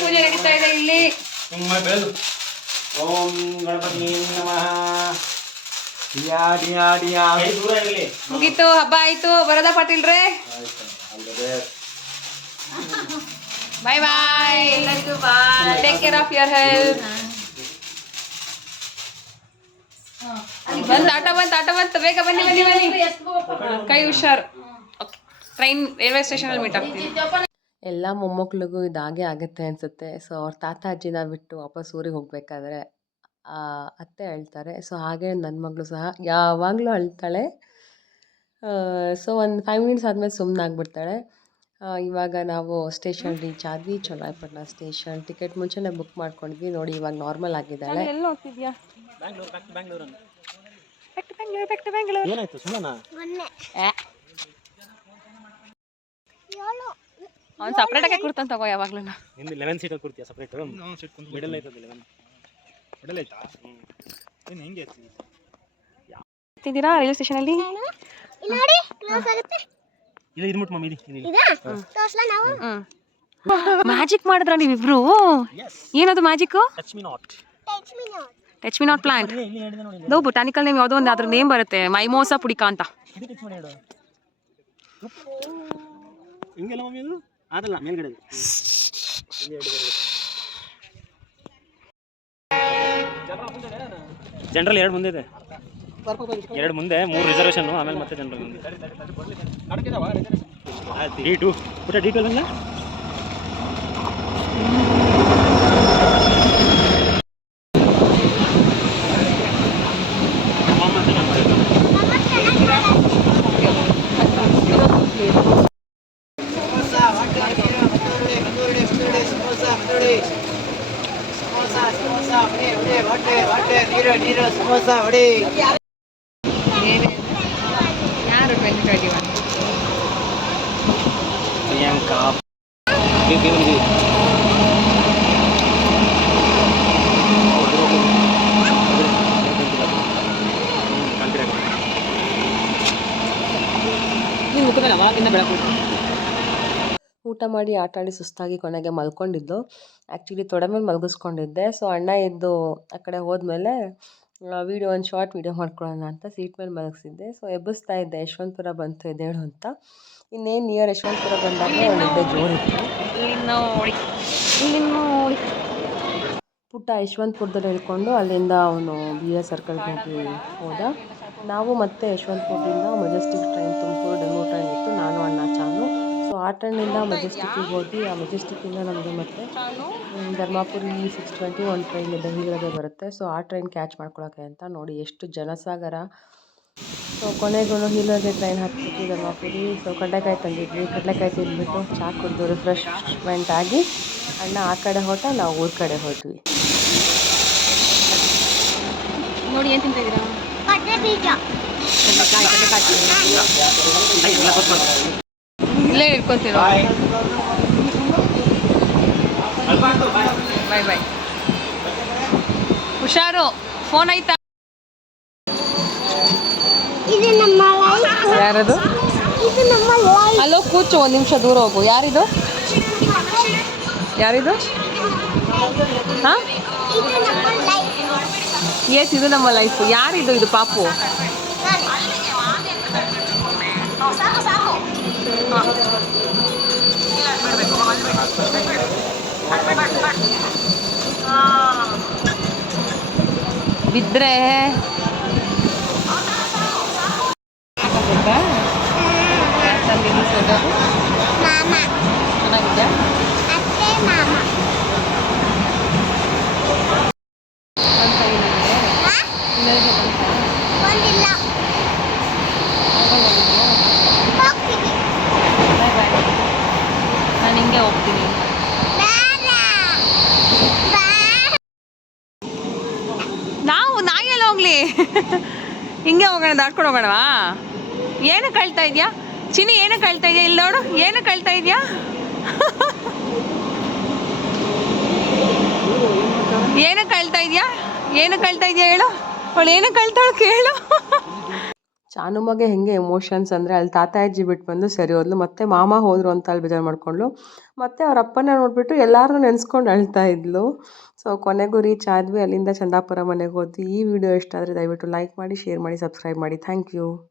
ಪೂಜೆ ನಡೀತಾ ಇದೆ ಇಲ್ಲಿ. ಓಂ ಗಣಪತಿ ನಮಃ. ಮುಗೀತು, ಹಬ್ಬ ಆಯ್ತು. ಬರದ ಪಾಟೀಲ್ರೇ, ಬಾಯ್ ಬಾಯ್. ಎಲ್ಲರಿಗೂ bye. Take care of your health. ಆಟ ಬಂತು. ಬೇಗ ಬನ್ನಿ. ಕೈ ಹುಷಾರು. ಟ್ರೈನ್ ರೈಲ್ವೆ ಸ್ಟೇಷನ್ ಅಲ್ಲಿ ಮೀಟ್ ಆಗ್ತೀವಿ. ಎಲ್ಲ ಮೊಮ್ಮಕ್ಳಿಗೂ ಇದಾಗೆ ಆಗುತ್ತೆ ಅನಿಸುತ್ತೆ. ಸೊ ಅವ್ರ ತಾತ ಅಜ್ಜಿನ ಬಿಟ್ಟು ವಾಪಸ್ ಊರಿಗೆ ಹೋಗಬೇಕಾದ್ರೆ ಅತ್ತೆ ಅಳ್ತಾರೆ. ಸೊ ಹಾಗೆ ನನ್ನ ಮಗಳು ಸಹ ಯಾವಾಗಲೂ ಅಳ್ತಾಳೆ. ಸೊ ಒಂದು 5 ಮಿನಿಟ್ಸ್ ಆದಮೇಲೆ ಸುಮ್ಮನಾಗ್ಬಿಡ್ತಾಳೆ. ಇವಾಗ ನಾವು ಸ್ಟೇಷನ್ ರೀಚ್ ಆದ್ವಿ. ಚನ್ನರಾಯಪಟ್ಟಣ ಸ್ಟೇಷನ್. ಟಿಕೆಟ್ ಮುಂಚೆನೇ ಬುಕ್ ಮಾಡ್ಕೊಂಡಿದ್ವಿ. ನೋಡಿ ಇವಾಗ ನಾರ್ಮಲ್ ಆಗಿದ್ದಾಳೆ. ಎಲ್ಲಿ ಹೋಗ್ತಿದ್ಯಾ? ಏನಾಯ್ತು ಸುಮ್ಮನಾ? ಅವ್ನು ಸಪ್ರೇಟ್ ಆಗಿ ಕೂರ್ತಾನೆ ತಗೋ. ಯಾವಾಗ್ಲೂ ಹಿಂದೆ 11 ಸೀಟ್ ಅಲ್ಲಿ ಕೂರ್ತೀಯ ಸಪ್ರೇಟ್? ಮಿಡಲ್ ಐತದ 11. ಮಿಡಲ್ ಐತಾ? ಏನು ಹೆಂಗೆ ಎತ್ತಿದ್ದೀರಾ ರೈಲ್ವೆ ಸ್ಟೇಷನ್ ಅಲ್ಲಿ? ನೋಡಿ ಕ್ಲೋಸ್ ಆಗುತ್ತೆ. ಇದು ಮುಟ್ಟು ಮಮ್ಮಿ ಇದಾ ತೋರ್ಸಲ ನಾವು. ಮ್ಯಾಜಿಕ್ ಮಾಡಿದ್ರ ನೀವಿಬ್ರು? ಏನದು magic? Touch me not. Touch me not plant. ಇದು ಬೊಟಾನಿಕಲ್ ನೇಮ್ ಯಾವುದೋ ಒಂದು ಅದ್ರ ನೇಮ್ ಬರುತ್ತೆ. ಮೈಮೋಸಾ ಪುಡಿಕಾ ಅಂತ. ಹಿಂಗೆಲ್ಲ ಮಮ್ಮಿ ಅದು ಅದಲ್ಲ ಮೇಲ್ಗಡೆ ಜನರಲ್ 2 ಮುಂದೆ ಇದೆ. 2 ಮುಂದೆ 3 ರಿಸರ್ವೇಷನ್ ಆಮೇಲೆ ಮತ್ತೆ ಜನರಲ್ ಮುಂದೆ. D2 ಪುಟ D2 ಬಂದ. ಯಾರು 2021? ಪ್ರಿಯಾಂಕಾ. ಊಟ ಮಾಡಿ ಆಟ ಆಡಿ ಸುಸ್ತಾಗಿ ಕೊನೆಗೆ ಮಲ್ಕೊಂಡಿದ್ದು. ಆ್ಯಕ್ಚುಲಿ ತೊಡೆ ಮೇಲೆ ಮಲಗಿಸ್ಕೊಂಡಿದ್ದೆ. ಸೊ ಅಣ್ಣ ಎದ್ದು ಆ ಕಡೆ ಹೋದ್ಮೇಲೆ ಒಂದು ಶಾರ್ಟ್ ವೀಡಿಯೋ ಮಾಡ್ಕೊಳ್ಳೋಣ ಅಂತ ಸೀಟ್ ಮೇಲೆ ಮಲಗಿಸಿದ್ದೆ. ಸೊ ಎಬ್ಬಿಸ್ತಾ ಇದ್ದೆ, ಯಶವಂತಪುರ ಬಂತು ಎದ್ದೇಳು ಅಂತ. ಇನ್ನೇನು ನಿಯರ್ ಯಶವಂತಪುರ ಬಂದಾಗ ನಿದ್ದೆ ಜೋರಿತ್ತು. ಪುಟ್ಟ ಯಶವಂತಪುರದಲ್ಲಿ ಹೇಳ್ಕೊಂಡು ಅಲ್ಲಿಂದ ಅವನು BR ಸರ್ಕಲ್ಗೆ ಹೋದ. ನಾವು ಮತ್ತೆ ಯಶವಂತಪುರದಿಂದ Majestic train, Tumakuru demo train ಇತ್ತು. ನಾನು ಅಣ್ಣ ಚಾನು. ಸೊ ಆ ಟ್ರೈನಿಂದ ಮೆಜೆಸ್ಟಿಕ್ಕಿಗೆ ಹೋದ್ವಿ. ಆ ಮೆಜೆಸ್ಟಿಕ್ಕಿಂದ ನಮಗೆ ಮತ್ತೆ ಧರ್ಮಾಪುರಿ 620 ಒಂದು ಟ್ರೈನ್ ಇದೆ, ಹೀಗೆ ಬರುತ್ತೆ. ಸೊ ಆ ಟ್ರೈನ್ ಕ್ಯಾಚ್ ಮಾಡ್ಕೊಳಕ್ಕೆ ಅಂತ ನೋಡಿ ಎಷ್ಟು ಜನಸಾಗರ. ಸೊ ಕೊನೆಗೂ ಹೀಲರ್ಗೆ ಟ್ರೈನ್ ಹತ್ಬಿಟ್ಟು ಧರ್ಮಾಪುರಿ. ಸೊ ಕಡಲೆಕಾಯಿ ತಂದಿದ್ವಿ. ಕಡಲೆಕಾಯಿ ತಿಂದ್ಬಿಟ್ಟು ಚಾ ಕುಡಿದು ರಿಫ್ರೆಶ್ಮೆಂಟ್ ಆಗಿ ಅಣ್ಣ ಆ ಕಡೆ ಹೊರಟ, ನಾವು ಊರ ಕಡೆ ಹೋದ್ವಿ. ನೋಡಿ ಏನು ತಿಂತಿದ್ದೀರಾ? ಕಡ್ಲೆ ಬೀಜ. ಇಲ್ಲೇ ಇಟ್ಕೊತೀರ. ಬಾಯ್ ಬಾಯ್. ಹುಷಾರು. ಫೋನ್ ಆಯ್ತಾ? ಇದು ನಮ್ಮ ಲೈಫ್. ಯಾರದು? ಇದು ನಮ್ಮ ಲೈಫ್. ಅಲ್ಲೋ ಕೂಚು, 1 ನಿಮಿಷ ದೂರ ಹೋಗು. ಯಾರಿದು? ಹಾಂ, ಇದು ನಮ್ಮ ಲೈಫ್. ಎಸ್, ಇದು ನಮ್ಮ ಲೈಫು. ಯಾರಿದು? ಇದು ಪಾಪು. ಬಿದ್ದರೆ ಮಾಮ, ಚೆನ್ನಾಗಿದೆ. ಅತ್ತೆ, ಮಾಮ. ಒಂದಿಲ್ಲ. ಹೋಗ್ತೀವಿ. ನಾನು ಹಿಂಗೆ ಹೋಗ್ತೀನಿ. ನಾವು ನಾಯಿಯಲ್ಲಿ ಹೋಗ್ಲಿ. ಹಿಂಗೆ ಹೋಗೋಣ, ದಾಟ್ಕೊಂಡು ಹೋಗೋಣವಾ? ಏನು ಕಳ್ತಾ ಇದೆಯಾ ಚಿನಿ? ಏನು ಕಳ್ತಾ ಇದೆಯಾ? ಇಲ್ಲಿ ನೋಡು, ಏನು ಕಳ್ತಾ ಇದೆಯಾ? ಏನು ಕಳ್ತಾ ಇದೆಯಾ? ಏನು ಕಳ್ತಾ ಇದೆಯಾ ಹೇಳು. ಅವಳು ಏನು ಕಳ್ತಾಳು ಕೇಳು. ಚಾನುಮಗೆ ಹೆಂಗೆ ಎಮೋಷನ್ಸ್ ಅಂದರೆ ಅಲ್ಲಿ ತಾತ ಅಜ್ಜಿ ಬಿಟ್ಟು ಬಂದು ಸರಿ ಹೋದ್ಲು, ಮತ್ತು ಮಾಮ ಹೋದರು ಅಂತ ಅಲ್ಲಿ ಬೇಜಾರು ಮಾಡ್ಕೊಂಡ್ಳು, ಮತ್ತು ಅವ್ರ ಅಪ್ಪನ ನೋಡಿಬಿಟ್ಟು ಎಲ್ಲರೂ ನೆನೆಸ್ಕೊಂಡು ಅಳ್ತಾ ಇದ್ಲು. ಸೊ ಕೊನೆಗೂ ರೀಚ್ ಆದ್ವಿ. ಅಲ್ಲಿಂದ ಚಂದಾಪುರ ಮನೆಗೆ ಹೋದ್ವಿ. ಈ ವಿಡಿಯೋ ಇಷ್ಟ ಆದರೆ ದಯವಿಟ್ಟು ಲೈಕ್ ಮಾಡಿ, ಶೇರ್ ಮಾಡಿ, ಸಬ್ಸ್ಕ್ರೈಬ್ ಮಾಡಿ. Thank you.